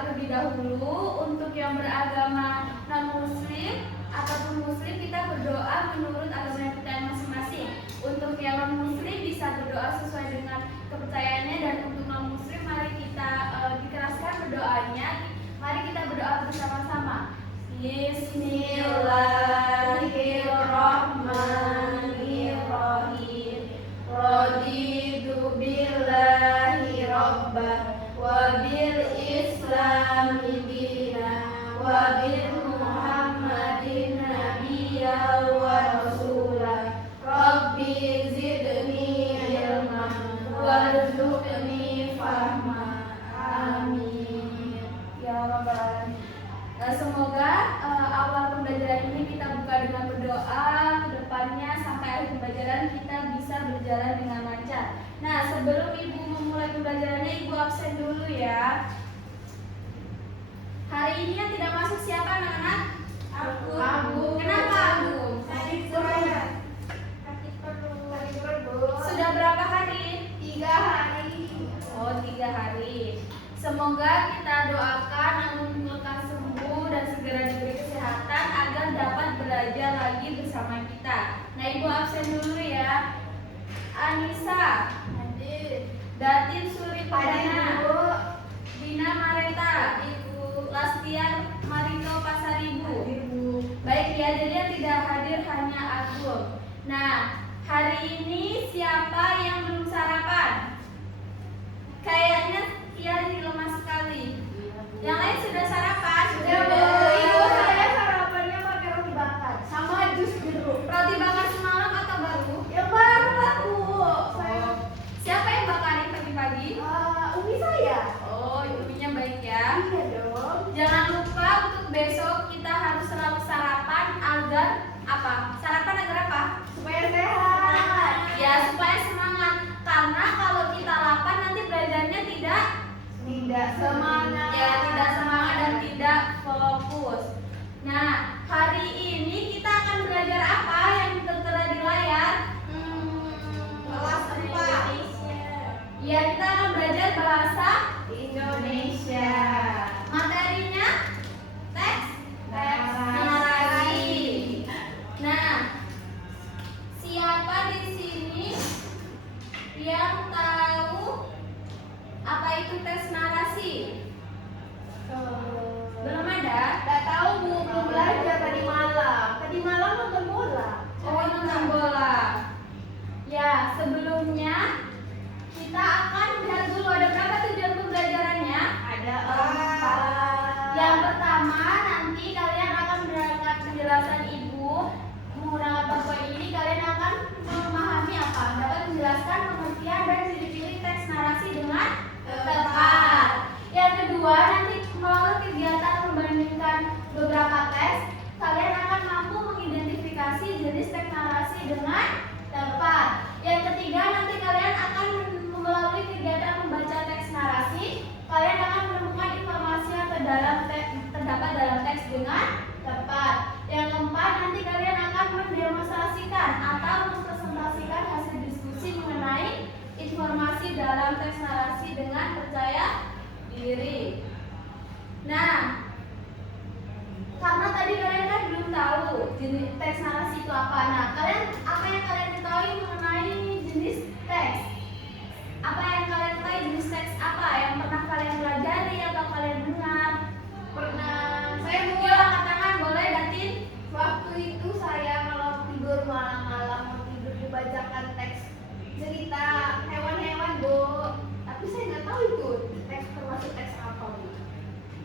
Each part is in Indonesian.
terlebih dahulu. Untuk yang beragama non-muslim ataupun muslim, kita berdoa menurut agama kita masing-masing. Untuk yang non-muslim bisa berdoa sesuai dengan kepercayaannya, dan untuk non-muslim mari kita dikeraskan berdoanya. Mari kita berdoa bersama-sama. Bismillahirrahmanirrahim. Raditu billahi rabbah wa bil islami dina wa bil muhammadin nabiyya wa rasulah. Rabbi zidni ilman warzuqni fahma. Amin ya rabbal alamin. Semoga awal pembelajaran ini kita buka dengan berdoa, kedepannya sampai akhir pembelajaran kita bisa berjalan dengan lancar. Nah, sebelum Ibu memulai pembelajarannya, Ibu absen dulu ya. Hari ini yang tidak masuk siapa anak-anak? Aku. Kenapa aku? Sudah berapa hari? 3 hari. Oh, 3 hari. Semoga kita doakan Anung lekas sembuh dan segera diberi kesehatan agar dapat belajar lagi bersama kita. Nah, Ibu absen dulu ya. Anissa, hadir. Datin Suri Perdana, Dina Mareta, Ibu Lastian Marito Pasaribu. Baik ya, jadi yang tidak hadir hanya Agung. Nah, hari ini siapa yang belum sarapan? Kayaknya Tiari lemah sekali. Yang lain sudah sarapan? Sudah, Bu. Ibu saya sarapannya pakai roti bakar sama jus jeruk. Roti bakar semalam atau baru? Yang baru lah, Bu. Siapa yang bakarin pagi-pagi? Umi saya. Oh, ibunya baik ya. Iya dong. Jangan lupa untuk besok kita harus selalu sarapan agar apa? Sarapan agar apa? Supaya sehat. Ya, supaya semangat. Karena kalau kita lapar nanti belajarnya tidak semangat. Ya, tidak semangat dan tidak fokus. Nah, hari ini kita akan belajar apa yang tertera di layar? Kelas 4. Ya, kita akan belajar bahasa Indonesia. Materinya teks narasi. Nah, siapa di sini yang tahu apa itu tes narasi? Belum ada? Gak tahu, Bu, belum belajar tadi malam. Tadi malam nonton bola. Oh, nonton bola. Ya, sebelumnya kita akan lihat dulu ada berapa tujuan pembelajarannya? Ada 4. Yang pertama, nanti kalian akan mendengarkan penjelasan Ibu. Menggunakan PowerPoint ini kalian akan memahami apa? Dapat menjelaskan pengertian dan ciri-ciri teks narasi dengan tepat. Yang kedua, nanti melalui kegiatan membandingkan beberapa teks, kalian akan mampu mengidentifikasi jenis teks narasi dengan tepat. Yang ketiga, nanti kalian akan melalui kegiatan membaca teks narasi, kalian akan menemukan informasi yang terdapat dalam teks dengan tepat. Yang keempat, nanti kalian akan mendemonstrasikan atau mempresentasikan hasil diskusi mengenai informasi dalam teks narasi dengan percaya diri. Nah, karena tadi kalian kan belum tahu jenis teks narasi itu apa. Nah, apa yang kalian ketahui mengenai jenis teks? Apa yang kalian ketahui jenis teks apa? Yang pernah kalian pelajari atau kalian dengar? Pernah. Saya mau angkat tangan, boleh Datin? Waktu itu saya kalau tidur malam-malam tidur dibacakan teks cerita hewan-hewan, Bu. Tapi saya nggak tahu itu teks termasuk teks apa, Bu.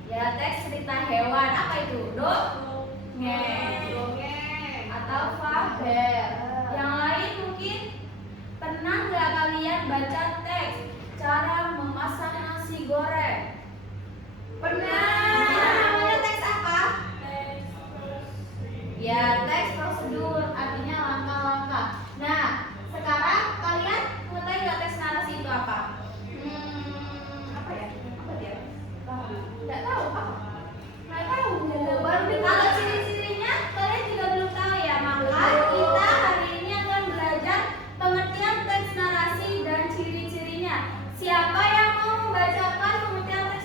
Ya, teks cerita hewan. Apa itu? Dongeng atau fabel. Yang lain mungkin pernah nggak kalian baca teks cara memasak nasi goreng? Pernah. Namanya teks apa? Ya, teks prosedur, artinya langkah-langkah. Nah, sekarang kalian mengetahui nggak teks narasi itu apa? Apa ya? Apa dia? Nggak tahu apa? Nggak tahu. Baru kalau ciri-cirinya kalian juga belum tahu ya. Maka kita hari ini akan belajar pengertian teks narasi dan ciri-cirinya. Siapa yang mau membacakan pengertian teks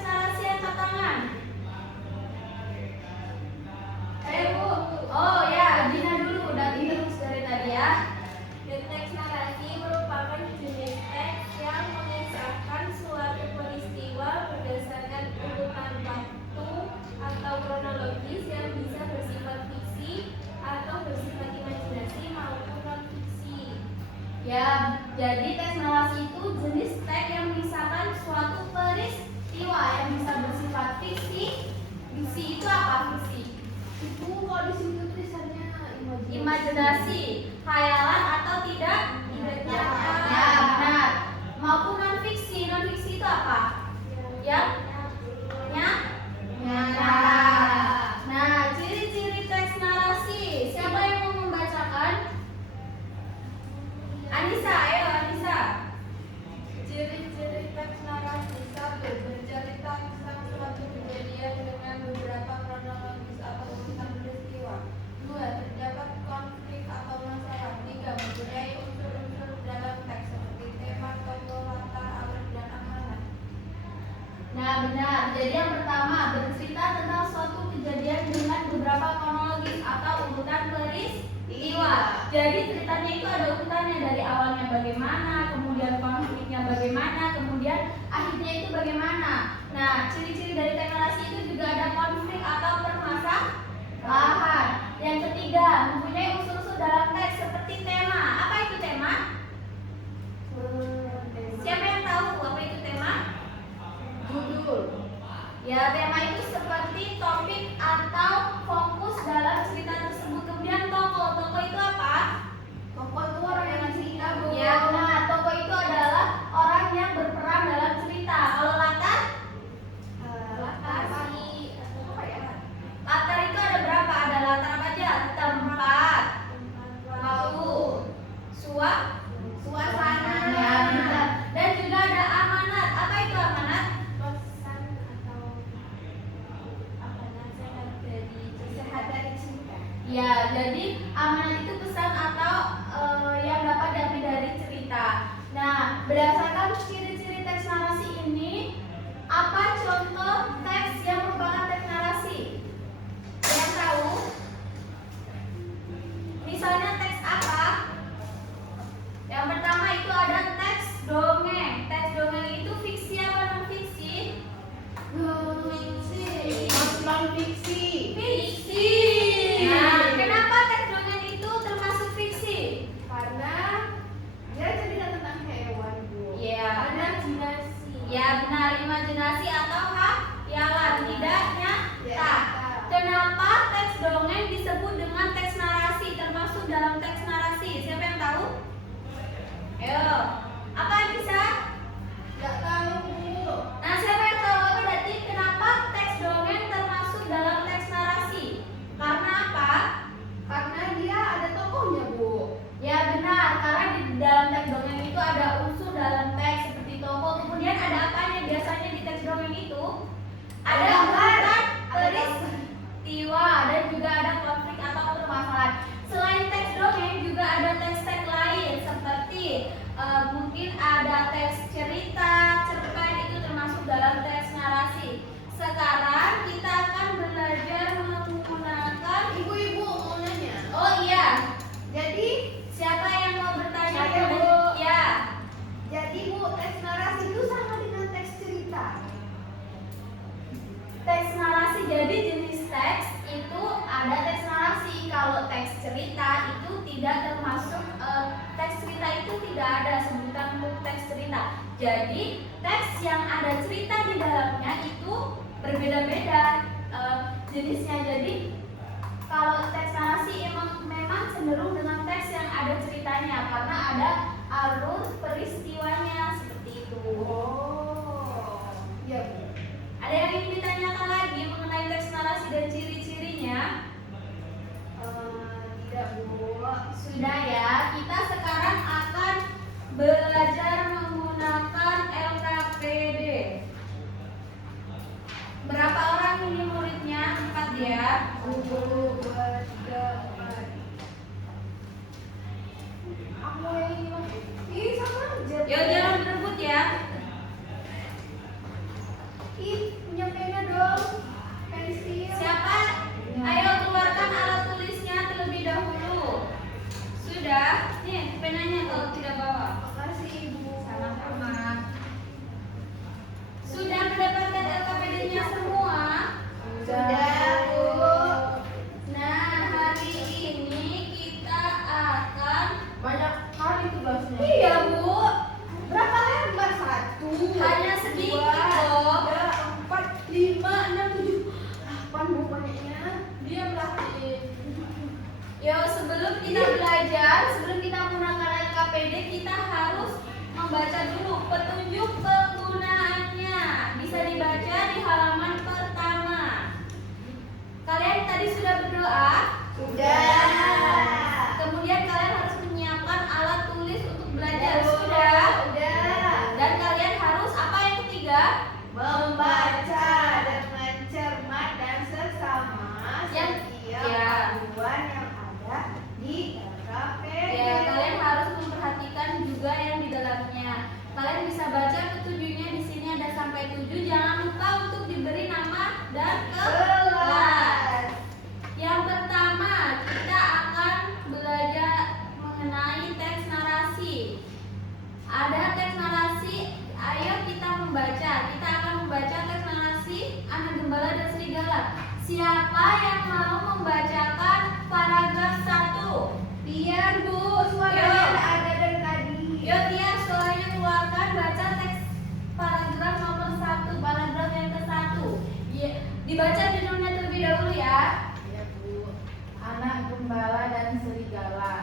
imajinasi, khayalan atau tidak? Ya, benar. Maupun non fiksi. Non fiksi itu apa? Nyata. Nah, ciri-ciri teks narasi. Siapa yang mau membacakan? Anissa, ayo Anissa. Ciri-ciri teks narasi. 1. Bercerita tentang suatu kejadian dengan beberapa kronologis atau urutan peristiwa. 2. Terdapat konflik atau masalah. 3. Mempunyai unsur-unsur dalam teks seperti tema, tokoh, latar, alur, dan amanat. Nah, benar. Jadi yang pertama, bercerita tentang suatu kejadian dengan beberapa kronologis atau urutan peristiwa. Jadi ceritanya itu ada urutannya, dari awalnya bagaimana, kemudian konfliknya bagaimana, kemudian akhirnya itu bagaimana. Nah, ciri-ciri dari teks narasi itu juga ada konflik atau permasalahan. Yang ketiga, mempunyai unsur-unsur dalam teks seperti tema. Apa itu tema? Siapa yang tahu apa itu tema? Judul. Ya, tema itu seperti topik atau fokus dalam cerita tersebut. Kemudian tokoh. Tokoh itu apa? Tokoh itu orang yang cerita, Bu. Ya, nah, tokoh itu adalah orang yang berperan dalam cerita. Kalau latar? Latar itu ada berapa? Ada latar apa aja? Tempat, waktu, suasana. Ya, benar. Dan juga ada amanat. Apa itu amanat? Pesan atau apa nasihat dari cerita. Ya, jadi amanat itu pesan atau yang dapat diambil dari cerita. Nah, berdasarkan ciri-ciri teks narasi ini, apa contoh teks yang merupakan teks narasi? Yang tahu? Misalnya teks apa? Yang pertama itu ada teks dongeng. Teks dongeng itu fiksi apa non fiksi? Non-fiksi. Fiksi. Nah, kenapa teks dongeng itu termasuk fiksi? Karena dia cerita tentang hewan, Bu. Ya, Imajinasi. ya benar, imajinasi atau khayalan, tidak nyata. Ya. Kenapa teks dongeng disebut dengan teks narasi, termasuk dalam teks narasi? Siapa yang tahu? Ayo, apa bisa? Nggak tahu, Bu. Nah, siapa yang tahu apa berarti kenapa teks dongeng termasuk dalam teks narasi? Karena apa? Karena dia ada tokohnya, Bu. Ya benar, karena di dalam teks dongeng itu ada unsur dalam teks seperti tokoh. Kemudian ada apanya biasanya di teks dongeng itu? Ada urutan peristiwa dan juga ada konflik atau permasalahan. Selain teks dongeng juga ada teks-teks lain seperti mungkin ada teks cerita, cerpen, itu termasuk dalam teks narasi. Sekarang kita akan belajar menggunakan. Ibu-ibu mau nanya. Oh iya, Jadi, siapa yang mau bertanya? Saya, Bu. Ya. Bu, teks narasi itu sama dengan teks cerita. Teks narasi, jadi jenis teks itu ada teks narasi. Kalau teks cerita itu tidak termasuk, teks cerita itu tidak ada sebutan untuk teks cerita. Jadi teks yang ada cerita di dalamnya itu berbeda-beda jenisnya. Jadi kalau teks narasi memang cenderung dengan teks yang ada ceritanya karena ada alur peristiwanya seperti itu. Oh, iya, Bu. Ada yang ingin ditanyakan lagi mengenai teks narasi dan ciri-cirinya? Tidak, Bu. Sudah ya, kita sekarang akan belajar menggunakan LKPD. Berapa orang ini muridnya? 4 ya. 1, 2, 3, 4. Aku yang ini. Ih, sama aja. Yuk jangan berebut ya. Ih, punya pena dong. Pensil. Siapa? Ayo keluarkan alat tulisnya terlebih dahulu. Sudah? Nih penanya kalau tidak bawa. Makasih, Ibu. Sama-sama. Sudah mendapatkan LKPD-nya semua? Sudah, Bu. Nah, hari ini kita akan Banyak kali tugasnya. Iya, Bu. Berapa lembar? 1. Hanya sedikit, dua, loh. 3, 4, kita belajar, sebelum kita menggunakan LKPD, kita harus membaca dulu petunjuk penggunaannya. Bisa dibaca di halaman pertama. Kalian tadi sudah berdoa? Sudah. Kemudian kalian harus menyiapkan alat tulis untuk belajar. Sudah? Dan kalian harus apa yang ketiga? Membaca dengan cermat dan sesama setiap panduan yang ada di LKPD. Ya, kalian harus memperhatikan juga yang di dalamnya. Kalian bisa baca petunjuknya di sini ada sampai 7. Jangan lupa untuk diberi nama dan kelas. Yang pertama, kita akan belajar mengenai teks narasi. Ada teks narasi, ayo kita membaca. Kita akan membaca teks narasi Anak Gembala dan Serigala. Siapa yang mau membacakan paragraf 1? Biar Bu, suaranya ada dari tadi. Yuk Tiar, suaranya keluarkan, baca teks paragraf nomor 1, paragraf yang ke-1. Ya, dibaca judulnya terlebih dahulu ya. Ya Bu, Anak Gembala dan Serigala.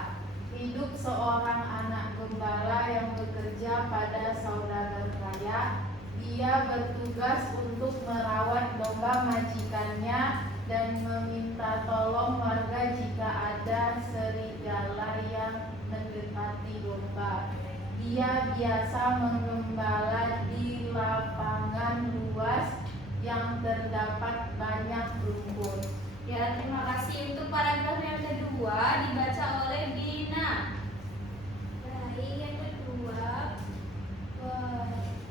Hidup seorang anak gembala yang bekerja pada saudagar kaya. Dia bertugas untuk merawat domba majikannya dan meminta tolong warga jika ada serigala yang mendekati domba. Dia biasa menggembala di lapangan luas yang terdapat banyak rumput. Ya, terima kasih. Untuk paragraf yang kedua dibaca oleh Dina. Baik, yang kedua,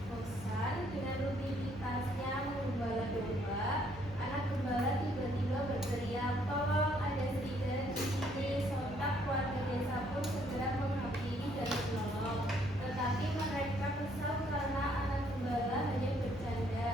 bosan dengan rutinitasnya menggembala domba, anak gembala tiba-tiba berteriak, "Tolong, ada serigala di sini!" Sontak warga desa pun segera menghampiri dan menolong. Tetapi mereka kesal karena anak gembala hanya bercanda.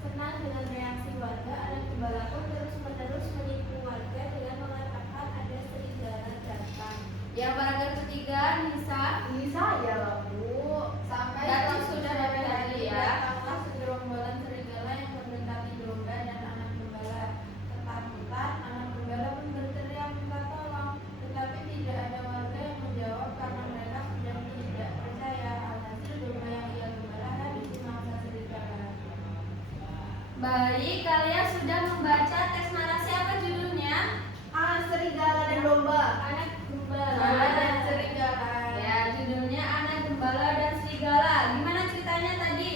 Senang dengan reaksi warga, anak gembala pun terus-menerus menipu warga dengan mengatakan ada serigala datang. Yang paragraf ketiga, Nisa. Ini saya lah Bu. Sampai Datang sudah dari tadi ya. datanglah segerombolan serigala yang mendekati domba dan anak gembala. Ketakutan, anak gembala pun berteriak minta tolong, tetapi tidak ada warga yang menjawab karena mereka sudah tidak percaya. Alhasil domba yang ia gembala habis dimangsa serigala. Baik, kalian sudah membaca teks narasi, apa judulnya? Anak serigala dan domba. Anak gembala dan serigala. Ya, judulnya Anak Gembala dan Serigala. Gimana ceritanya tadi?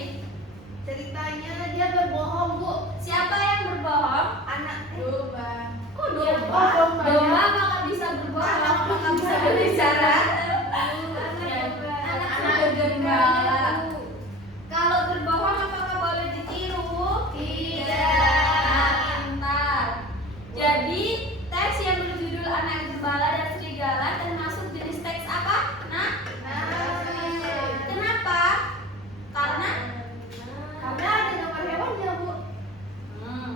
Ceritanya dia berbohong, Bu. Siapa yang berbohong? Anak domba. Kok Iya, domba? domba. Domba apakah bisa berbohong? Apakah bisa berbicara? Anak gembala. Kalau berbohong apakah boleh ditiru? Tidak. Pintar. Jadi teks yang berjudul Anak Gembala dan Serigala termasuk jenis teks apa? Nah, kenapa? Karena Karena ada nomor hewannya, Bu.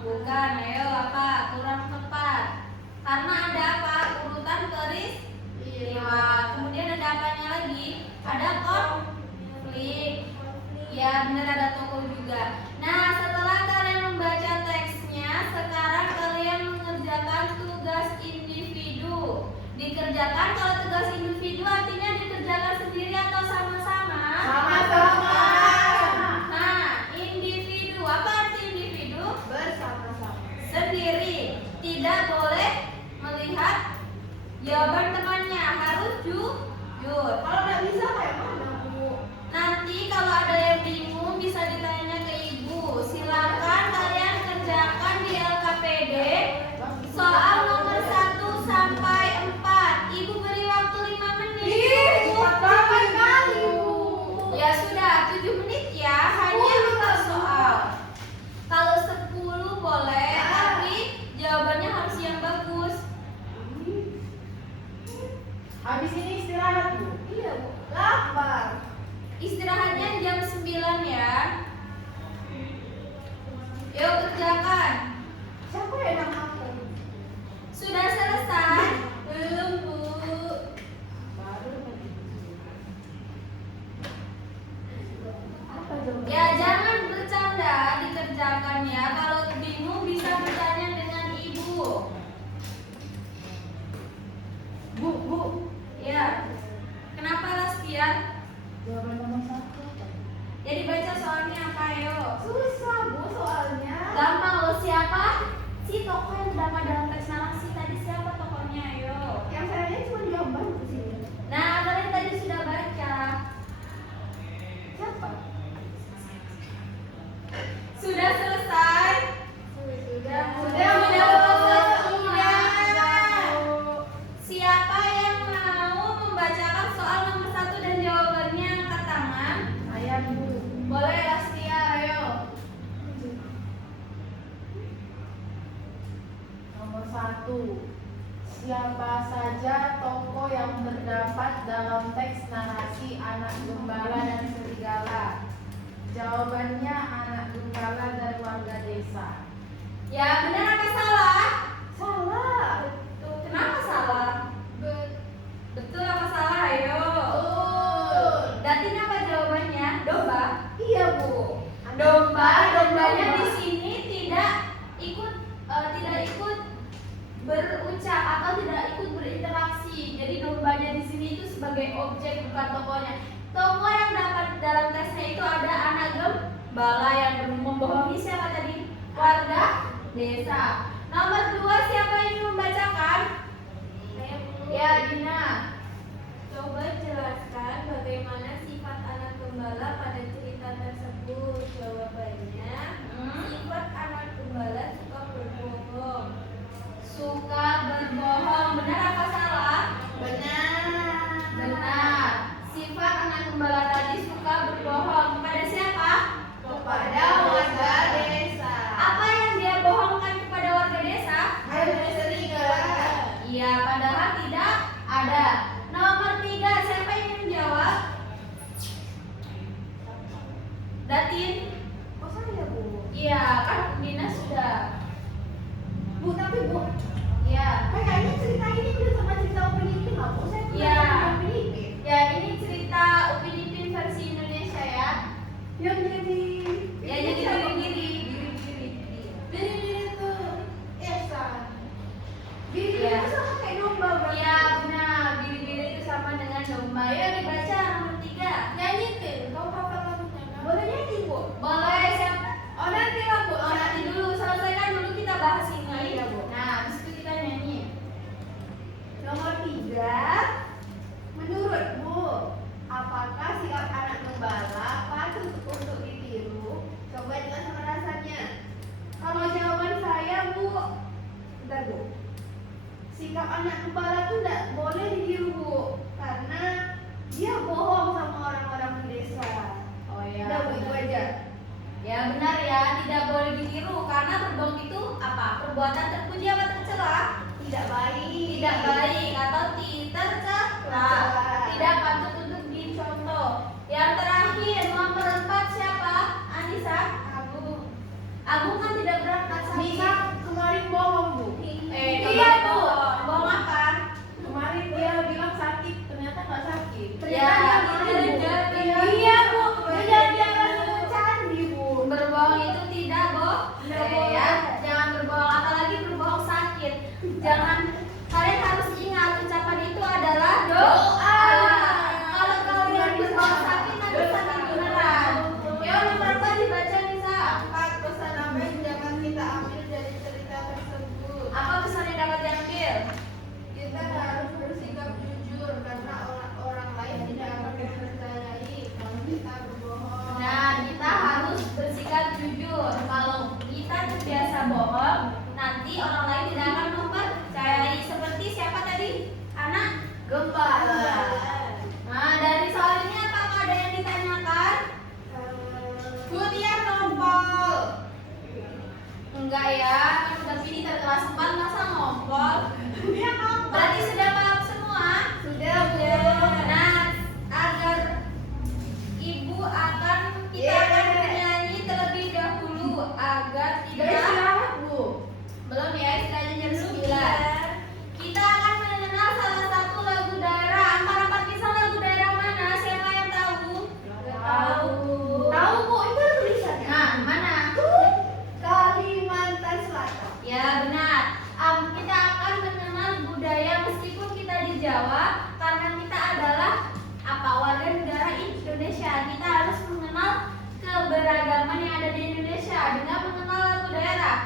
bukan. Ayo apa? Kurang tepat. Karena ada apa? Urutan keris lima. Kemudian ada apanya lagi? Ada konflik. Ya benar, ada toko juga. Nah, setelah kalian membaca teksnya, sekarang kalian mengerjakan tugas individu. Dikerjakan, kalau tugas individu artinya dikerjakan sendiri atau sama-sama? Sama-sama. Nah, individu, apa arti individu? Bersama-sama. Sendiri. Tidak boleh melihat jawaban temannya, harus jujur. Kalau nggak bisa kayak mana, Bu? Nanti kalau ada yang bingung bisa ditanya ke ibu. Silakan kalian kerjakan di LKPD soal nomor 1 sampai 4. Ibu beri waktu 5 menit. Cepat banget kali, Bu. Ya sudah, 7 menit ya, hanya 4 soal. Kalau 10 boleh, tapi jawabannya harus yang bagus. Habis ini istirahat Bu. Iya, Bu. Lapar. Istirahatnya jam 9 ya. Yuk kerjakan. Siapa yang aku? Sudah selesai? Belum, Bu. Baru Apa dong? Ya jangan bercanda, dikerjakan ya. Kalau bingung bisa bertanya dengan ibu. Bu, siapa? Si tokoh yang terdapat dalam teks narasi tadi siapa tokohnya? Ayo. Yang saya lihat cuma jawaban di sini. Nah, kalian tadi sudah baca. Siapa? Sudah selesai? Sudah. Siapa yang mau membacakan soal nomor 1 dan jawabannya angkat tangan? Saya Bu. Boleh Lastia, ayo. Nomor 1. Siapa saja tokoh yang terdapat dalam teks narasi Anak Gembala dan Serigala? Jawabannya anak gembala dan warga desa. Ya, benar apa salah? Salah. Betul. Kenapa salah? Betul apa salah? Ayo. Betul. Datin apa jawabannya? Domba. Iya, Bu. Dombanya di sini tidak ikut berucap atau tidak ikut berinteraksi. Jadi dombanya di sini itu sebagai objek bukan tokohnya. Tokoh yang dapat dalam tesnya itu ada anak gembala yang membohongi siapa tadi? Warga desa. Nomor 2 siapa yang ingin membacakan? Saya Bu. Ya, Dina. Coba jelaskan bagaimana sifat anak gembala pada cerita tersebut. Jawabannya, sifat anak gembala suka berbohong. Suka berbohong. Benar apa salah? Benar. Sifat anak gembala tadi suka berbohong. Kepada siapa? Kepada warga desa. Apa yang dia bohongkan kepada warga desa? Ada serigala. Iya, padahal tidak ada. Nomor 3, siapa yang ingin menjawab? Datin? Oh, saya, Bu. Iya, kan Dina sudah. Bu, tapi Bu, Iya. kayaknya cerita ini udah sama cerita Upin Ipin lah, Bu. Saya pernah Iya. dengar Upin Ipin. Ya, ini cerita Upin Ipin versi Indonesia ya. Yang jadi Ya, jadi giri-giri. Biri-biri itu Esa. Biri-biri Iya. itu sama kayak domba berarti. Iya, benar. Biri-biri itu sama dengan domba. Ayo dibaca nomor 3. Nyanyiin, kau hafal lagunya kan? Boleh nyanyi, Bu? Boleh, siapa? Oh, nanti lah, Bu. Oh, nanti dulu selesaikan dulu kita bahas ini. Iya, Bu. Nah, habis itu kita nyanyi. Nomor 3. Menurut Bu, apakah sikap anak gembala patut untuk ditiru? Coba jelaskan alasannya. Kalau jawaban saya, Bu, bentar, Bu. Sikap anak gembala itu tidak boleh ditiru, Bu, karena dia bohong sama orang-orang di desa. Oh ya. Udah, Bu, itu aja. Ya benar ya, tidak boleh ditiru karena berbohong itu apa? Perbuatan terpuji apa tercela? Tidak baik. Tidak baik atau tercela. Tidak patut untuk dicontoh. Yang terakhir nomor 4 siapa? Anissa? Agung kan tidak berangkat sakit. Nisa kemarin bohong Bu. Iya Bu. Bohong apa? Kemarin dia bilang sakit, ternyata nggak sakit. Ya, Iya, Bu. Dia candi, Bu. berbohong itu tidak Tidak ya. Jangan berbohong, apalagi berbohong sakit. Jangan, kalian harus ingat ucapan itu adalah doa. Kalau kalian berbohong sakit nanti sakit beneran. Yo, nomor 4 dibaca Nisa. 4. Pesan apa yang dapat kita ambil dari cerita tersebut? Apa pesan yang dapat diambil? Kita harus bersikap jujur karena orang lain tidak akan mempercayai kalau kita berbohong. Nah, kita harus bersikap jujur. Kalau kita terbiasa bohong, nanti orang lain tidak akan mempercayai. Seperti siapa tadi? Anak gembala. Nah, dari soal ini apakah ada yang ditanyakan? Bu, dia ngompol. Enggak ya, kan udah pinter kelas 4 masa ngompol. Dia ngompol. Berarti sudah paham semua? Sudah, Bu. Nah, agar ibu akan kita akan bernyanyi terlebih dahulu agar Udah tidak istirahat Bu. belum ya, istilahnya jam 9. Kita akan mengenal salah satu lagu daerah. Antara 4 kisah lagu daerah mana? Siapa yang tahu? Tahu. Tahu, Bu, itu ada tulisannya. Nah, mana? Kalimantan Selatan. Ya benar. Kita akan mengenal budaya meskipun kita di Jawa karena kita adalah apa warga negara Indonesia. Kita harus mengenal keberagaman yang ada di Indonesia dengan mengenal lagu daerah.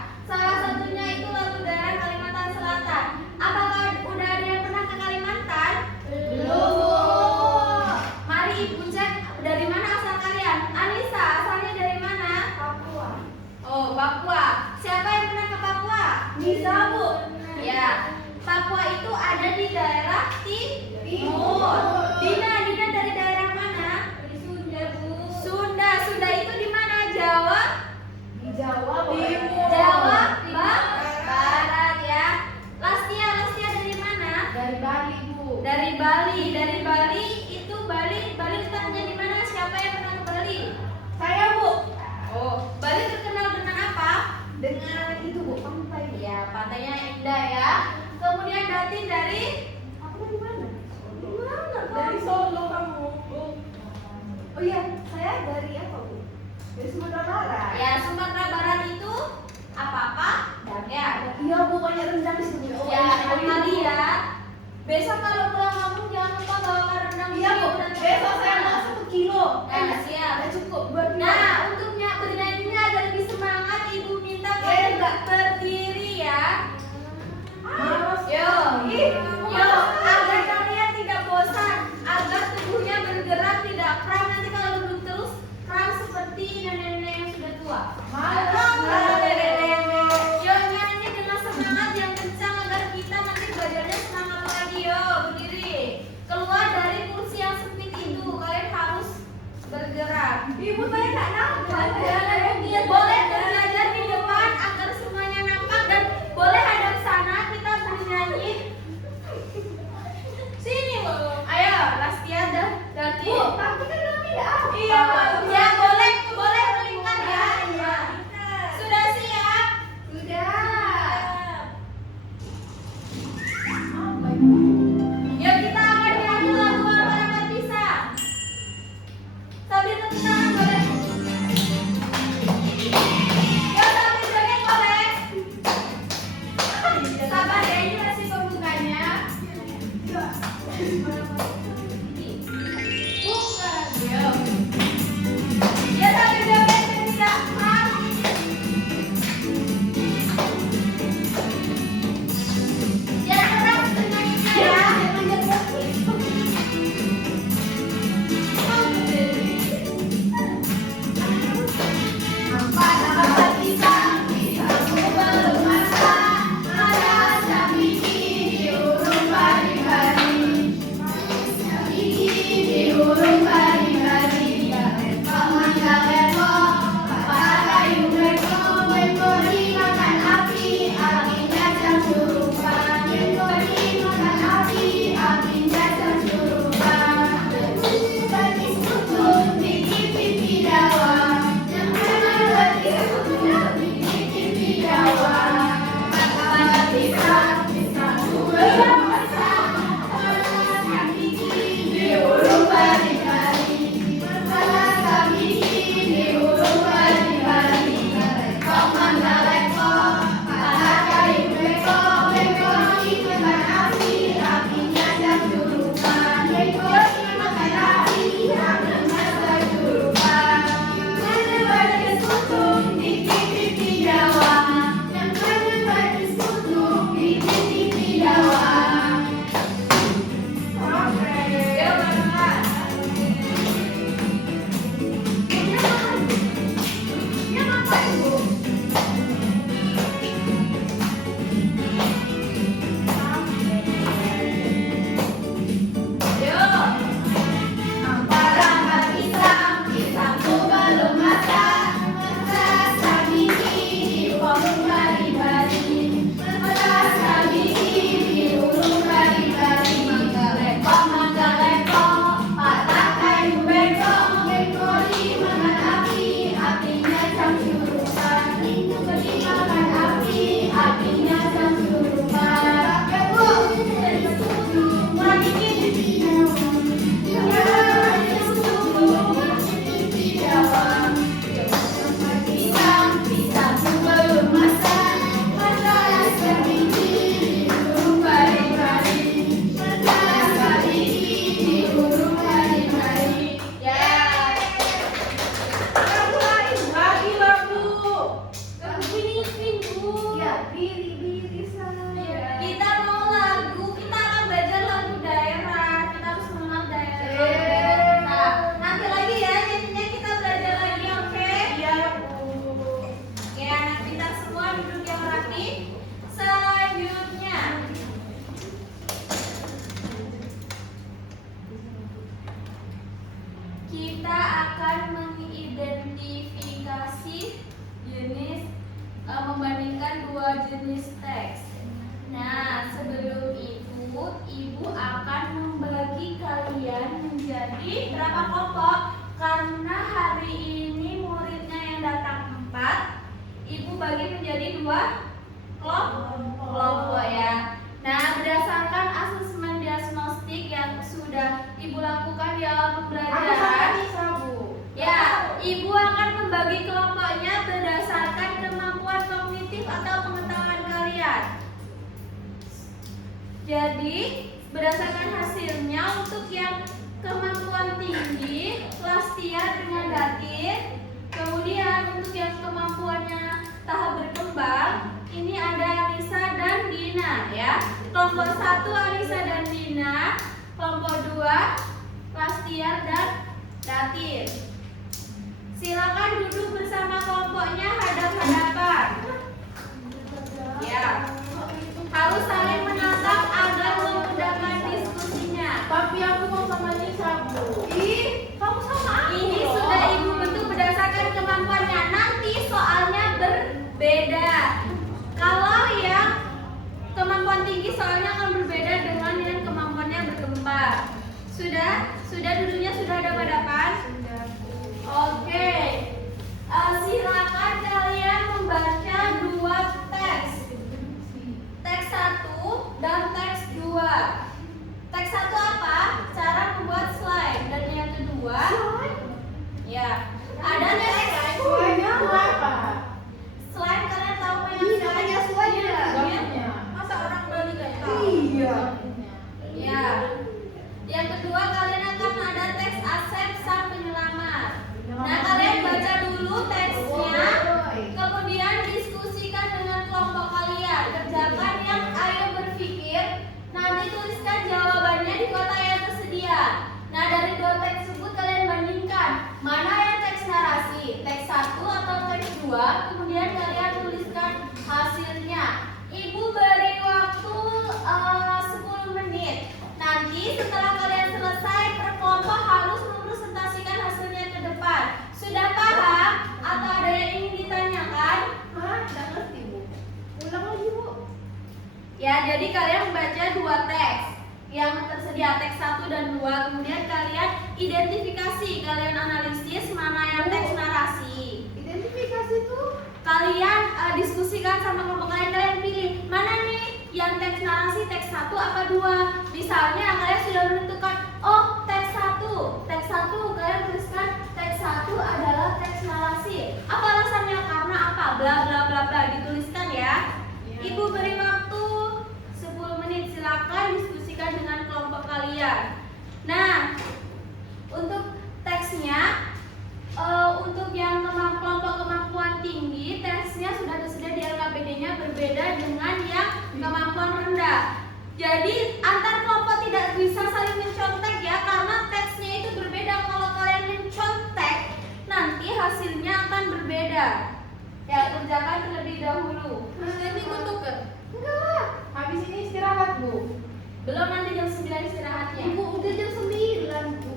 Papua. Siapa yang pernah ke Papua? Bisa, Bu. Ya, Papua itu ada di daerah timur. Dina dari daerah mana? Sunda, Bu. Sunda itu di mana? Jawa? Di Jawa, Timur. Jawa Barat. Barat ya. Lastia dari mana? Dari Bali, Bu. Dari Bali itu Bali letaknya di mana? Siapa yang pernah ke Bali? Saya, Bu. Oh, Bali terkenal dengan apa? Dengan itu, Bu, pantai. Ya, pantainya indah ya. Kemudian Datin dari Aku dari mana? Dari Solo kamu. Oh iya, saya dari apa, Bu? Dari Sumatera Barat. ya Sumatera Barat itu apa-apa? Ya. Iya, Bu, banyak rendang di sini. Oh, Ya, enak sekali, Bu. kalian besok kalau pulang kampung jangan lupa bawa rendang. Iya, Bu. dan Besok saya mau 1 kilo. Nah, siap. Nggak cukup buat Nah, untuk bernyanyinya agar lebih semangat, Ibu minta kalian berdiri ya. Males. Yo, Ih, yo, agar kalian tidak bosan, agar tubuhnya bergerak tidak kram. Nanti kalau duduk terus kram seperti nenek-nenek yang sudah tua. Yo, nyanyi dengan semangat yang kencang agar kita nanti belajarnya semangat lagi. Yo, berdiri. Keluar dari kursi yang sempit itu, kalian harus bergerak. Ibu, saya nggak nampak. Boleh belajar di depan agar semuanya nampak dan boleh hadap sana kita bernyanyi. Sini, Bu. Ayo, Lastia dan Dati. Bu, tapi kan kami nggak apa. Iya, Bu. Ya, boleh melingkar ya. Ya. Sudah siap? Sudah. Apa itu? Yuk kita akan nyanyi lagu Apa Bisa. Sambil tepuk tangan boleh. Yuk sambil joget boleh. Sabar ya, ini masih pembukanya. Bukan. Yuk. Ya sambil joget tidak. Jangan keras bernyanyinya ya. Ya, menjadi dua kelompok ya. Nah, berdasarkan asesmen diagnostik yang sudah Ibu lakukan di awal pembelajaran, ya, Ibu akan membagi kelompoknya berdasarkan kemampuan kognitif atau pengetahuan kalian. Jadi, berdasarkan hasilnya untuk yang kemampuan tinggi, kelas tiar dengan datir, kemudian untuk yang kemampuannya tahap berkembang, ini ada Anissa dan Dina ya. Kelompok 1 Anissa dan Dina, kelompok 2 kelas tiar dan datir. Silakan duduk bersama kelompoknya hadap-hadapan. Ya. Harus saling menatap agar memudahkan diskusinya. Tapi aku mau sama Nisa, Bu. Ih, Kamu sama aku. ini sudah Ibu bentuk berdasarkan kemampuannya. Nanti soalnya berbeda. Kalau yang kemampuan tinggi soalnya akan berbeda dengan yang kemampuannya berkembang. Sudah duduknya sudah hadapan-hadapan? Oke. Silakan kalian membaca dua teks. Teks 1 dan teks 2. Teks 1 apa? Cara membuat slide. Dan yang kedua, ya, ada teks apa? slide. Kalian tahu apa yang slide? Gambarnya. Masa orang Bali gak tahu? Iya. Ya. Yang kedua, kalian akan ada teks Asep sang penyelamat. Nah, kalian baca dulu teksnya, kemudian diskusikan dengan kelompok kalian. Kerjakan yang ayo berpikir, nanti tuliskan jawabannya di kotak yang tersedia. Nah, dari dua teks tersebut kalian bandingkan mana yang teks narasi, teks 1 atau teks 2, kemudian kalian tuliskan hasilnya. Ibu beri waktu 10 menit. Nanti setelah kalian selesai, per kelompok harus mempresentasikan hasilnya ke depan. Sudah paham? Atau ada yang ingin ditanyakan? Nggak ngerti, Bu. Ulang lagi, Bu. Ya, jadi kalian membaca dua teks yang tersedia, teks 1 dan 2. Kemudian kalian identifikasi, kalian analisis mana yang teks narasi. Identifikasi itu Kalian diskusikan sama kelompok kalian, kalian pilih mana nih yang teks narasi, teks 1 apa 2. Misalnya kalian sudah menentukan, oh teks 1 kalian tuliskan teks 1 adalah teks narasi. Apa alasannya? Karena apa? Bla bla bla bla, dituliskan ya. Ibu beri waktu 10 menit, silakan diskusikan dengan kelompok kalian. Nah, untuk teksnya, untuk yang kelompok kemampuan tinggi, teksnya sudah tersedia di LKPD-nya berbeda dengan yang kemampuan rendah. Jadi antar kelompok tidak bisa saling mencontek ya, karena teksnya itu berbeda. Kalau kalian mencontek, nanti hasilnya akan berbeda. Ya, kerjakan terlebih dahulu. nanti kutukan. Enggak. Habis ini istirahat, Bu. Belum, nanti jam 9 istirahatnya. Ibu udah jam 9, Bu.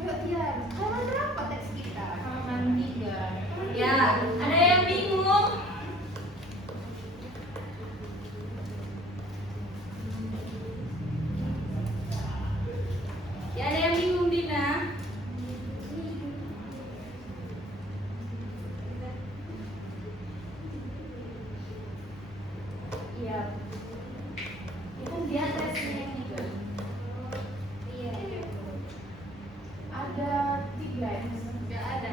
Ayo, Tiar. Halaman berapa teks kita? Halaman 3. Ya, ada yang bingung? Ya, ada yang bingung, Dina? Iya. Itu dia tesnya juga. Iya. Ada 3. Enggak ada.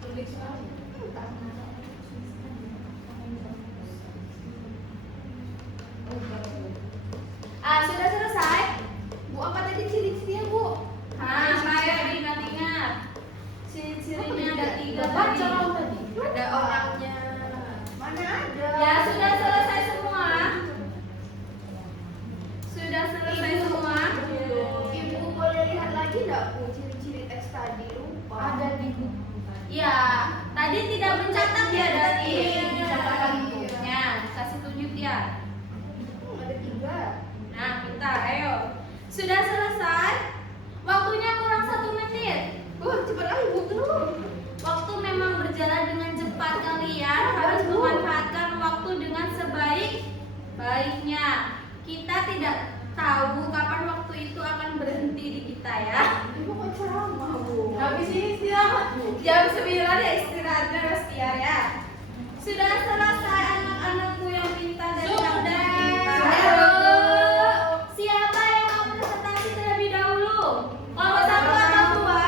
Tulis soal. Sudah selesai? Bu, apa tadi ciri-cirinya, Bu? Ayo diingat-ingat. Ciri-cirinya ada 3 Baca tadi. kamu tadi. Ada orangnya. Mana ada? Ya, sudah selesai semua. Sudah selesai semua. Ibu boleh lihat lagi nggak, Bu, ciri-ciri teks tadi? Lupa. Ada di buku. Ya, tadi tidak mencatat ya dari Iya. catatan bukunya. Kasih tunjuk ya. Ada 3. Nah, bentar, ayo. Sudah selesai? Waktunya kurang 1 menit. Bu, cepat lagi, Bu, terus. Waktu memang berjalan dengan cepat, kalian harus memanfaatkan waktu dengan sebaik-baiknya. Kita tidak tahu kapan waktu itu akan berhenti di kita ya. Ibu kok ceramah, Bu? Habis ini istirahat, Bu. Jam 9 ya istirahatnya Rostiar ya. Sudah selesai anak-anakku yang pintar dan cerdas. Ayo. Siapa yang mau presentasi terlebih dahulu? Kelompok 1 atau 2?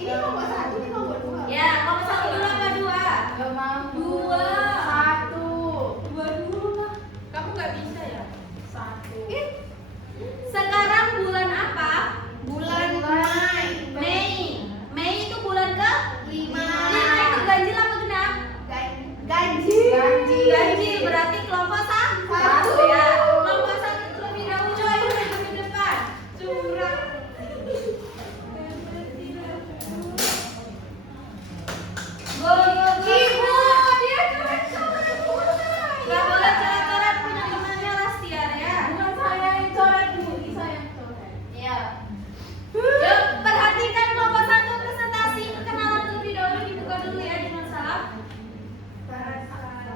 Ini kelompok 1, ini kelompok 2. Ya, kelompok 1 dulu apa 2? Gak mau. 2. 1. 2 dulu lah. Kamu nggak bisa ya? 1. Sekarang bulan apa? Bulan Mei. Mei. Mei itu bulan ke? 5. 5 itu ganjil apa genap? Gaji. Ganjil berarti kelompok 1 ya. Kelompok 1 itu lebih dahulu, ayo lebih depan. Curang. Go. Ibu, dia coret-coret mulai. Gak boleh coret-coret punya temannya Lastiar ya. Bukan saya yang coret, Bu. Ini saya yang coret. Ya. Yuk, perhatikan kelompok 1 presentasi perkenalan terlebih dahulu, dibuka dulu ya dengan salam.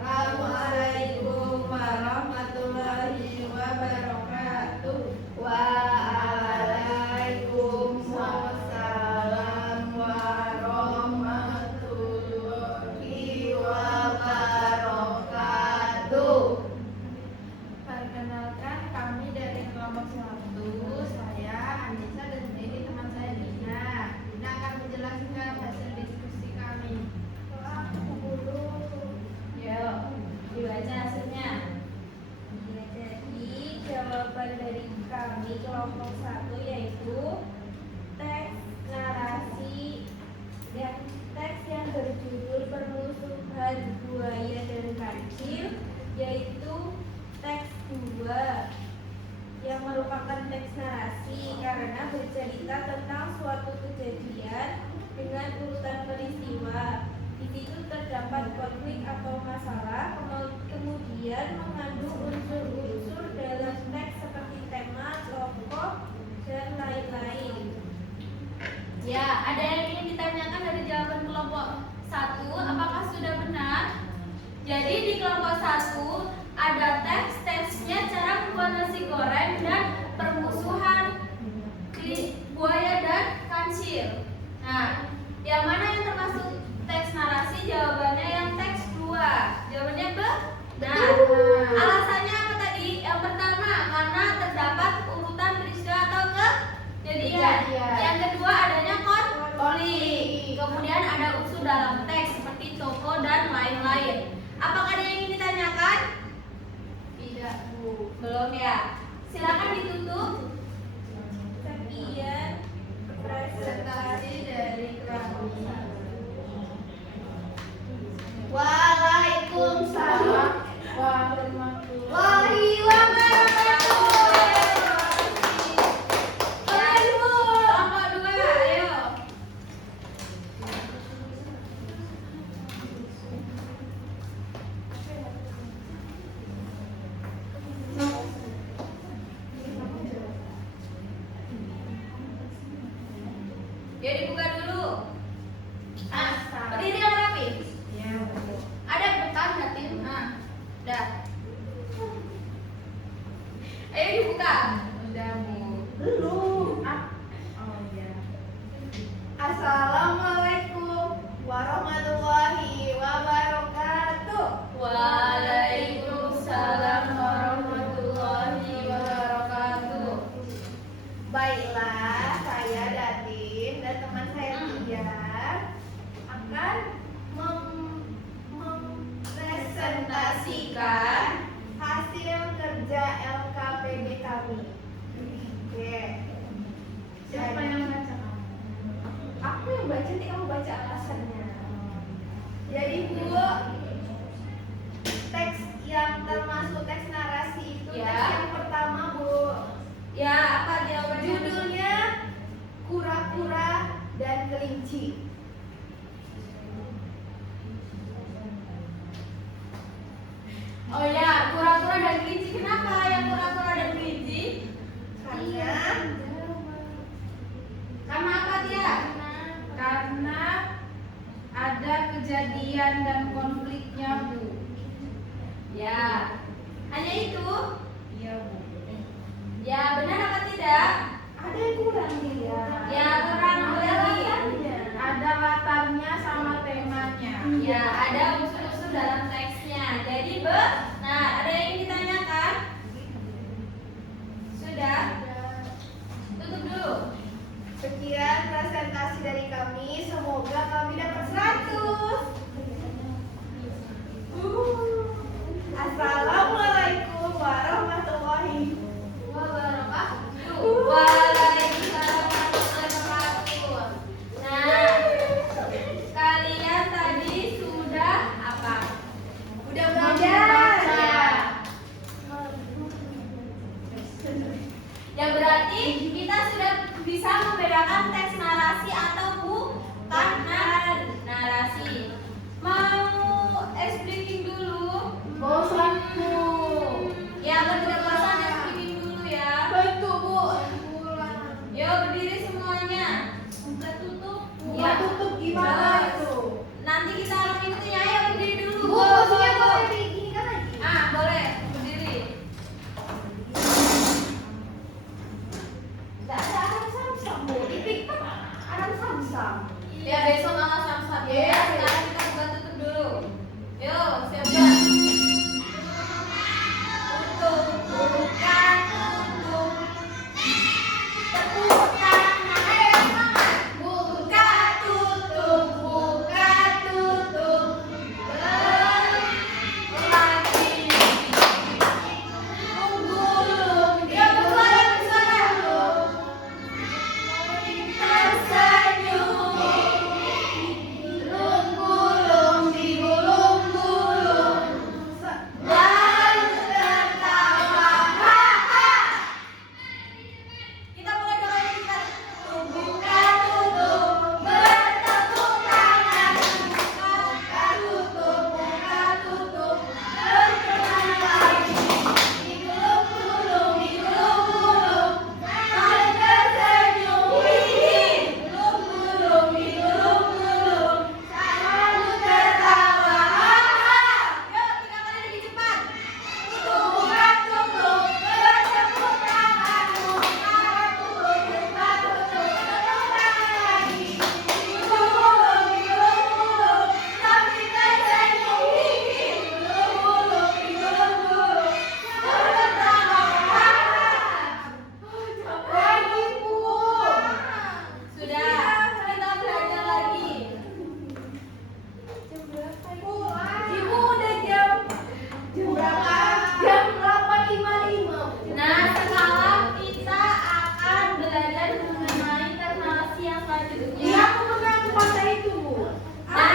Assalamualaikum warahmatullahi wabarakatuh. Waalaikumsalam warahmatullahi wabarakatuh. Perkenalkan, kami dari kelompok 1. Saya Anissa dan ini teman saya Dina. Dina akan menjelaskan hasil diskusi kami. Yuk, dibaca hasilnya. Ya, jadi jawaban dari kami kelompok 1 yaitu teks narasi dan teks yang berjudul permusuhan buaya dan kancil, yaitu teks 2 yang merupakan teks narasi karena bercerita tentang suatu kejadian dengan urutan peristiwa. Di situ terdapat konflik atau masalah, kemudian mengandung unsur-unsur dalam teks seperti tema, tokoh, dan lain-lain. Ya, ada yang ingin ditanyakan dari jawaban kelompok 1, apakah sudah benar? Jadi di kelompok 1 ada teksnya cara membuat nasi goreng dan permusuhan buaya dan kancil. Nah, yang mana yang termasuk teks narasi? Jawabannya yang teks 2. Jawabannya benar. Alasannya apa tadi? Yang pertama, karena terdapat urutan peristiwa atau kejadian. Yang kedua, adanya konflik. Kemudian ada unsur dalam teks seperti tokoh dan lain-lain. Apakah ada yang ingin ditanyakan? Tidak, Bu. Belum ya? Silakan ditutup. Sekian Presentasi dari kami. Waalaikumsalam Waalaikumsalam warahmatullahi wabarakatuh. Kelompok 2, ayo. Ya dibuka dulu. Berdiri yang rapi. Ada betan nggak tim? Nah, dah. Ayo dibuka. Udah, Bu. Belum. Oh iya. Assalamualaikum warahmatullahi wabarakatuh. Waalaikumsalam warahmatullahi wabarakatuh. Baiklah, saya Datin dan teman saya Tiar akan mempresentasikan hasil kerja LKPD kami. Oke. Siapa yang baca? Aku yang baca, nanti kamu baca alasannya. Jadi Bu, teks yang termasuk teks narasi itu Ya. teks yang pertama Bu. Ya, apa jawabannya? Judulnya Kura-kura dan Kelinci. Oh ya, kura-kura dan kelinci. Kenapa yang kura-kura dan kelinci? Karena apa dia? Karena ada kejadian dan konfliknya, Bu. Ya, hanya itu. Iya, Bu. Ya, benar Ya, ada unsur-unsur dalam teksnya. Jadi benar. Ada yang ingin ditanyakan? Sudah? Tutup dulu. Sekian presentasi dari kami. Semoga kami dapat 100. Assalamualaikum warahmatullahi Wabarakatuh. Waalaikumsalam warahmatullahi wabarakatuh. Nah, kalian tadi sudah apa? Udah belajar. Ya. Yang berarti kita sudah bisa membedakan teks narasi atau bukan narasi. Mau ice breaking dulu? Bosan Bu. Ya, agar tidak bosan ice breaking dulu ya. Betul, Bu. Yo, berdiri semuanya. Buka tutup. Buka tutup gimana itu? Nanti kita alamin itu ya. Ayo berdiri dulu. Bu, posisinya boleh begini kan lagi? Ah, boleh. Berdiri. Tidak ada aram samsam, Bu. Di TikTok aram samsam. Ya, besok akan sam-sam ya. Iya. Sekarang kita buka tutup dulu. Yo, siap-siap. Tutup, buka, tutup. Tepuk tangan. Ayo, semangat. Buka, tutup, buka, tutup. Lagi. Menggulung. Ya, bersuara, bersuara. Tersenyum. Gulung, digulung-gulung. Lalu tertawa. Kita mulai dengan kita buka tutup, bertepuk tangan. Buka tutup, berteman lagi. Digulung-gulung, digulung-gulung. Lalu tersenyum. Gulung-gulung, digulung-gulung. Lalu tertawa. Yuk, 3 kali lebih cepat. Buka tutup, bertepuk tangan. Buka tutup, bertepuk tangan lagi. Digulung, digulung-gulung. Sambil tersenyum. Digulung-gulung, digulung-gulung. Tertawa. Lagi, Bu. Sudah, kita belajar lagi. Jam berapa, Ibu? Ibu udah jam. Jam berapa? Jam 8.55. Nah, sekarang kita akan belajar mengenai teks narasi yang selanjutnya. Iya, aku pernah ke pantai itu Bu. Nah,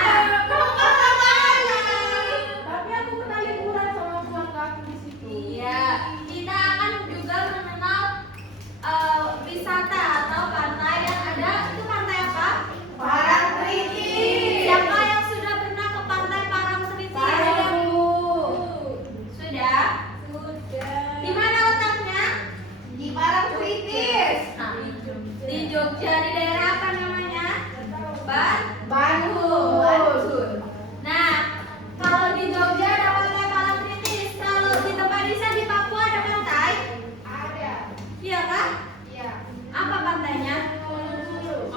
Tapi aku pernah liburan sama keluarga aku di situ. iya, kita akan juga mengenal wisata atau pantai yang ada. Itu pantai apa? Parangtritis. Siapa yang sudah pernah ke pantai Parangtritis? Saya Bu. Sudah? Di mana letaknya? Di Parangtritis. Nah, di Jogja. Di daerah apa namanya? Bandung. Nah, kalau di Jogja ada pantai Parangtritis. Kalau di tempat Nisa di Papua ada pantai? Ada. Iya kah? Iya. Apa pantainya?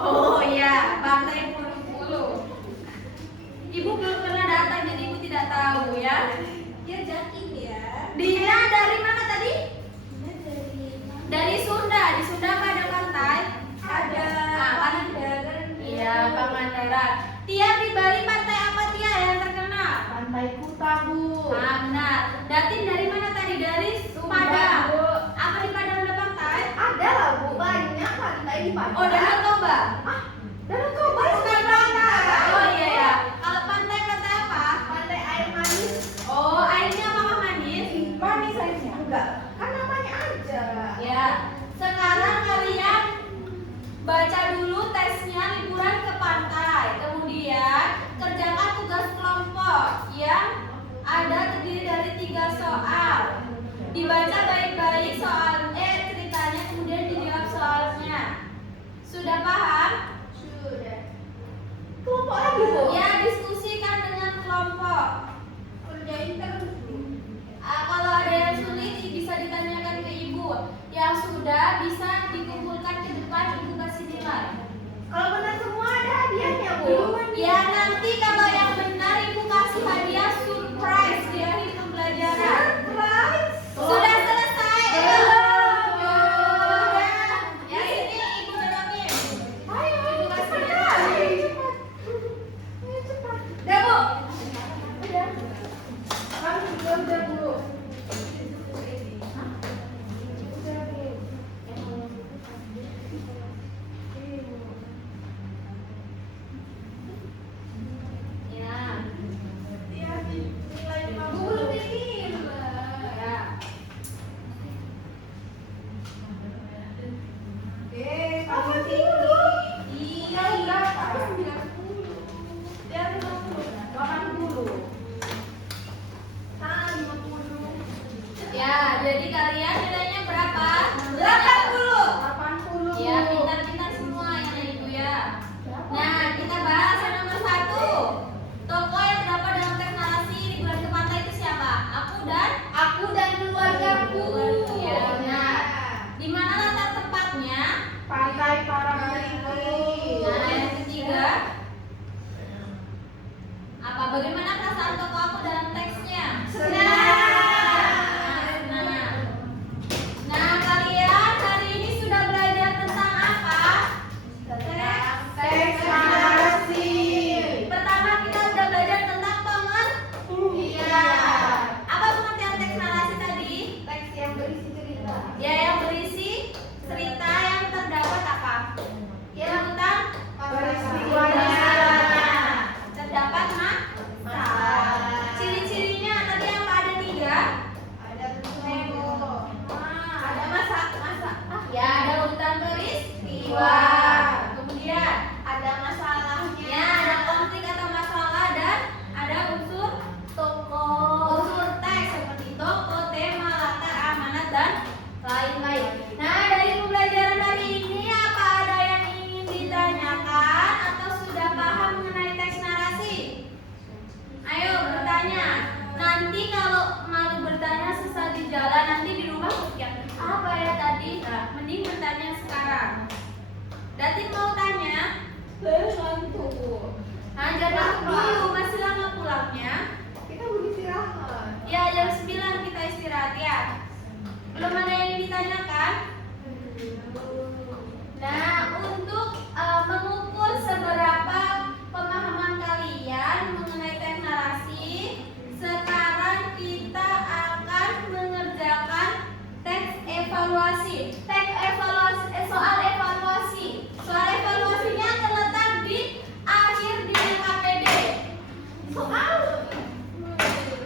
Oh iya, pantai Pulu-Pulu. Ibu belum pernah datang, jadi ibu tidak tahu ya. Dia jakin ya. Dina dari mana tadi? Dari Sunda. Di Sunda apa ada pantai? Ada. Pangandaran. Iya, Pangandaran. Tia di Bali pantai apa Tia yang terkenal? Pantai Kuta Bu. Nah, benar. Datin dari mana tadi? Dari Padang. Bu. Apa di Padang ada pantai? Ada lah, Bu. Banyak pantai di Padang. Oh, Danau Toba. Danau Toba bukan pantai. Oh iya ya. Kalau pantai apa? Pantai air manis. Oh, airnya apakah manis? Manis airnya. Enggak. Kan namanya aja. Ya. Sekarang kalian baca dulu teksnya liburan ke pantai. Kemudian kerjakan tugas kelompok yang ada terdiri dari 3 soal. Dibaca baik-baik soal ceritanya, kemudian dijawab soalnya. Sudah paham? Sudah. Kelompok lagi, Bu. Ya, diskusikan dengan kelompok. Kerjain terus, Bu. Kalau ada yang sulit bisa ditanyakan ke ibu. Yang sudah bisa dikumpulkan ke depan, ibu kasih nilai. Kalau benar semua ada hadiahnya, Bu. Ya nanti kalau yang benar Paling tinggi. Iya, Berapa? 90. Dia 50. 80. Ah, 50. ya, jadi kalian nilainya berapa? 80. 80. Ya, pintar-pintar semua yang itu ya. Nah, kita bahas yang nomor 1. Tokoh yang terdapat dalam teks narasi di bulan ke pantai itu siapa? Aku dan keluargaku. Ya, nah, di mana letak tempatnya? Pantai Parangtritis. Nah, yang ketiga, apa? Bagaimana perasaan tokoh aku dalam teksnya? Senang. Nah, kalian hari ini sudah belajar tentang apa? Teks narasi. Pertama kita udah belajar tentang Iya. apa pengertian teks narasi tadi? Teks yang berisi cerita. Ya, yang berisi cerita yang terdapat apa? Ya, tentang Peristiwanya. terdapat Masalah. ciri-cirinya tadi apa? Ada 3. Ada tulisan. Ada masa. Ya, ada urutan peristiwa. Kemudian Ada masalahnya. ya, ada konflik atau masalah dan ada unsur unsur teks seperti tokoh, tema, latar, amanat dan lain-lain. Nah, dari pembelajaran hari ini apa ada yang ingin ditanyakan atau sudah paham mengenai teks narasi? Ayo bertanya. Nanti kalau malu bertanya susah di jalan, nanti di rumah pikir apa ya tadi? Nah, mending bertanya sekarang. Datin mau tanya? Saya ngantuk. Nah, jangan dulu, masih lama pulangnya. Kita belum istirahat. Ya, jam 9 kita istirahat ya. Belum ada yang ditanyakan? Nah, untuk mengukur seberapa pemahaman kalian mengenai teks narasi, sekarang kita akan mengerjakan teks evaluasi. Soal evaluasi. Soal evaluasinya terletak di akhir di KPD.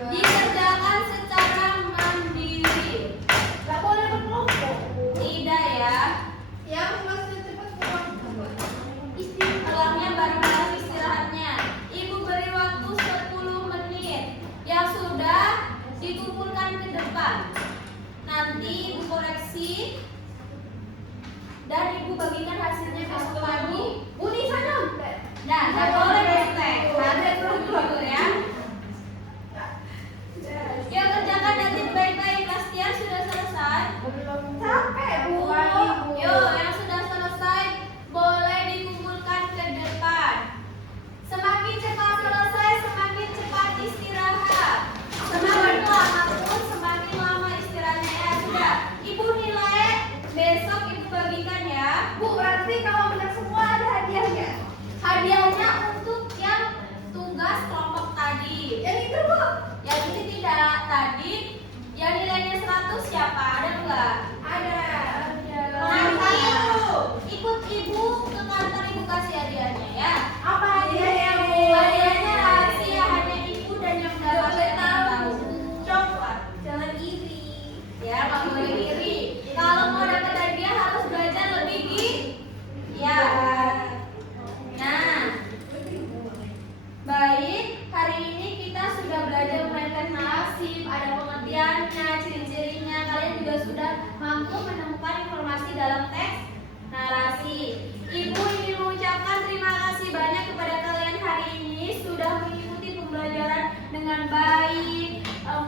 Dikerjakan secara mandiri. Gak boleh berkelompok. Tidak ya. Yang masih cepat pulang. Pulangnya bareng-bareng istirahatnya. Ibu beri waktu 10 menit. Yang sudah dikumpulkan ke depan. Nanti ibu koreksi dan ibu bagikan hasilnya besok pagi. Buni sana. Nah, nggak boleh hashtag. Hashtag dulu ya. Yuk kerjakan nanti baik-baik. Bastian sudah selesai. Capek, Bu. Yuk, yang sudah selesai boleh dikumpulkan ke depan. Semakin cepat selesai, semakin cepat istirahat. Semakin lama pun semakin lama istirahatnya. Ya sudah. Ibu nilai besok ibu bagikan ya. Bu, berarti kalau benar semua ada hadiahnya. Hadiahnya untuk yang tugas kelompok tadi. Yang itu, Bu. Yang ini tidak tadi. Yang nilainya 100 siapa? Ada nggak? Ada. Nanti ikut ibu ke kantor ibu kasih hadiahnya ya. Apa hadiahnya, Bu? Hadiahnya rahasia, hanya ibu dan yang mendapatkan yang tahu. Coklat. Jangan iri. Ya, nggak boleh iri. Kalau mau dapat hadiah harus belajar lebih ya. Nah, baik. Hari ini kita sudah belajar mengenai teks narasi, ada pengertiannya, ciri-cirinya. Kalian juga sudah mampu menemukan informasi dalam teks narasi. Ibu ingin mengucapkan terima kasih banyak kepada kalian hari ini sudah mengikuti pembelajaran dengan baik,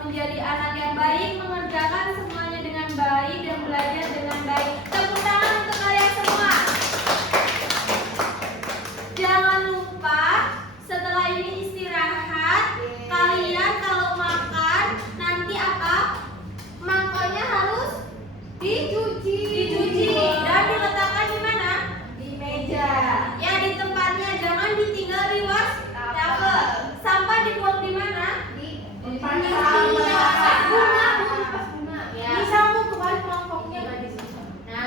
menjadi anak yang baik, mengerjakan semuanya dengan baik dan belajar dengan baik. Tepuk tangan untuk kalian semua. Jangan lupa setelah ini istirahat, kalian kalau makan nanti apa? Mangkoknya harus dicuci dan diletakkan di mana? Di meja. Ya, di tempatnya, jangan ditinggal di wastafel. Sampah dibuang di mana? Di Tempat Di sampah. bunga. bunga. Ya. Disambung kembali mangkoknya. Nah,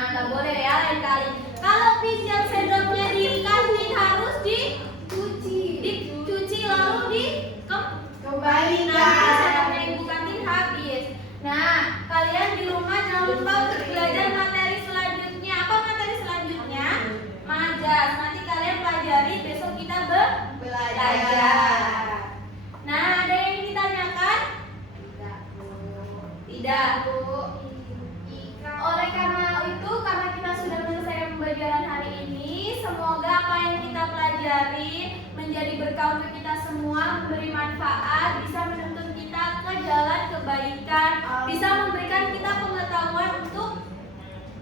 hari menjadi berkah untuk kita semua, memberi manfaat, bisa menuntun kita ke jalan kebaikan, bisa memberikan kita pengetahuan untuk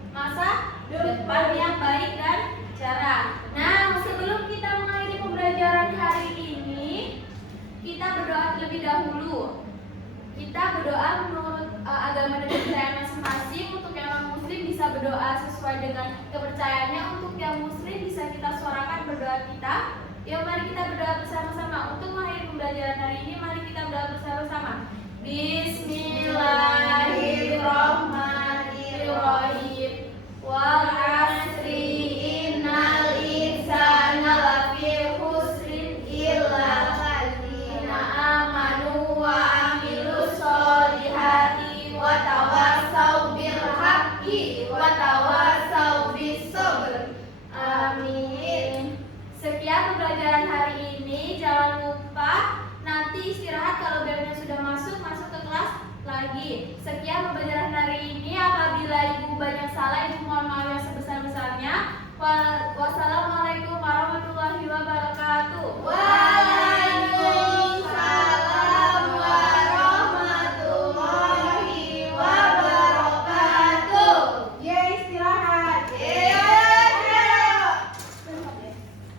masa depan yang baik dan cerah. Nah, sebelum kita mengakhiri pembelajaran hari ini, kita berdoa terlebih dahulu. Kita berdoa menurut agama dan kepercayaan masing-masing. Untuk yang non-muslim bisa berdoa sesuai dengan kepercayaannya. Untuk yang muslim bisa kita suarakan berdoa kita. Yuk mari kita berdoa bersama-sama. Untuk mengakhiri pembelajaran hari ini, mari kita berdoa bersama-sama. Bismillahirrahmanirrahim.